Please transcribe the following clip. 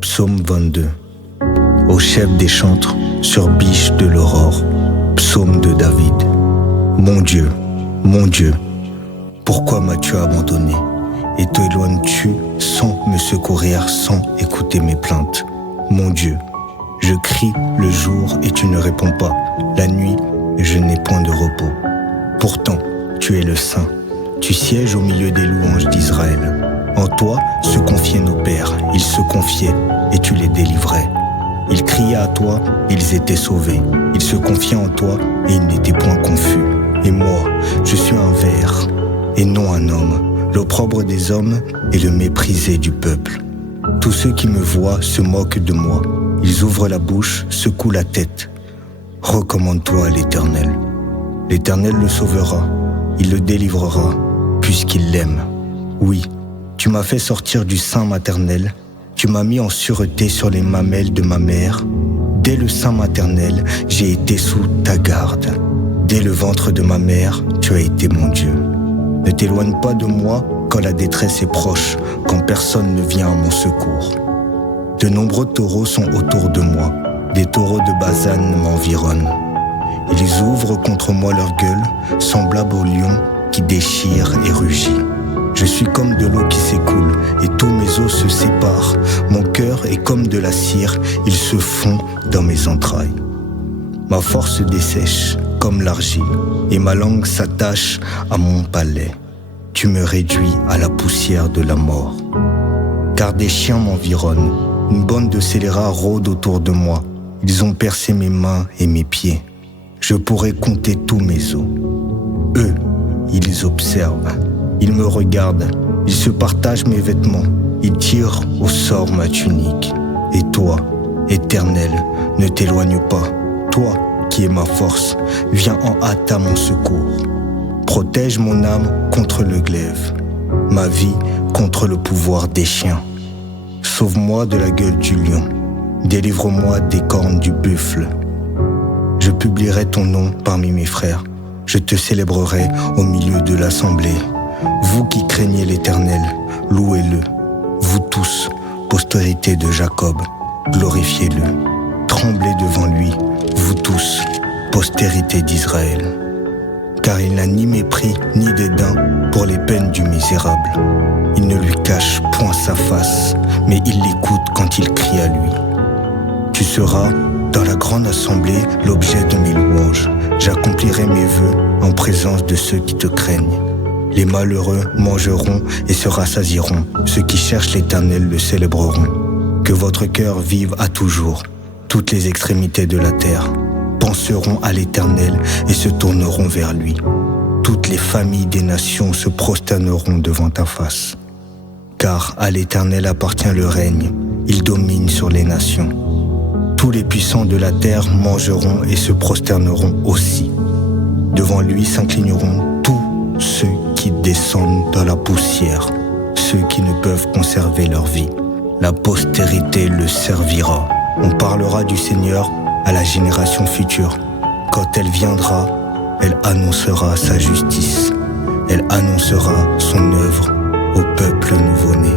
Psaume 22. Au chef des chantres, sur biche de l'aurore. Psaume de David. Mon Dieu, pourquoi m'as-tu abandonné et t'éloignes-tu sans me secourir, sans écouter mes plaintes? Mon Dieu, je crie le jour et tu ne réponds pas. La nuit, je n'ai point de repos. Pourtant, tu es le Saint. Tu sièges au milieu des louanges d'Israël. En toi se confiaient nos pères. Ils se confiaient et tu les délivrais. Ils criaient à toi, ils étaient sauvés. Ils se confiaient en toi et ils n'étaient point confus. Et moi, je suis un ver et non un homme, l'opprobre des hommes et le méprisé du peuple. Tous ceux qui me voient se moquent de moi. Ils ouvrent la bouche, secouent la tête. Recommande-toi à l'Éternel. L'Éternel le sauvera, il le délivrera, puisqu'il l'aime. Oui, tu m'as fait sortir du sein maternel, tu m'as mis en sûreté sur les mamelles de ma mère. Dès le sein maternel, j'ai été sous ta garde. Dès le ventre de ma mère, tu as été mon Dieu. Ne t'éloigne pas de moi quand la détresse est proche, quand personne ne vient à mon secours. De nombreux taureaux sont autour de moi, des taureaux de Basan m'environnent. Ils ouvrent contre moi leur gueule, semblables au lion qui déchire et rugit. Je suis comme de l'eau qui s'écoule, et tous mes os se séparent. Mon cœur est comme de la cire, il se fond dans mes entrailles. Ma force dessèche comme l'argile, et ma langue s'attache à mon palais. Tu me réduis à la poussière de la mort. Car des chiens m'environnent, une bande de scélérats rôde autour de moi. Ils ont percé mes mains et mes pieds. Je pourrais compter tous mes os. Eux, ils observent, ils me regardent, ils se partagent mes vêtements, ils tirent au sort ma tunique. Et toi, Éternel, ne t'éloigne pas. Toi, qui es ma force, viens en hâte à mon secours. Protège mon âme contre le glaive, ma vie contre le pouvoir des chiens. Sauve-moi de la gueule du lion, délivre-moi des cornes du buffle. Je publierai ton nom parmi mes frères, je te célébrerai au milieu de l'assemblée. Vous qui craignez l'Éternel, louez-le. Vous tous, postérité de Jacob, glorifiez-le. Tremblez devant lui, vous tous, postérité d'Israël. Car il n'a ni mépris ni dédain pour les peines du misérable. Il ne lui cache point sa face, mais il l'écoute quand il crie à lui. Tu seras, dans la grande assemblée, l'objet de mes louanges. J'accomplirai mes vœux en présence de ceux qui te craignent. Les malheureux mangeront et se rassasieront. Ceux qui cherchent l'Éternel le célébreront. Que votre cœur vive à toujours. Toutes les extrémités de la terre penseront à l'Éternel et se tourneront vers lui. Toutes les familles des nations se prosterneront devant ta face. Car à l'Éternel appartient le règne, il domine sur les nations. Tous les puissants de la terre mangeront et se prosterneront aussi. Devant lui s'inclineront tous ceux qui descendent dans la poussière, ceux qui ne peuvent conserver leur vie. La postérité le servira. On parlera du Seigneur à la génération future. Quand elle viendra, elle annoncera sa justice. Elle annoncera son œuvre au peuple nouveau-né.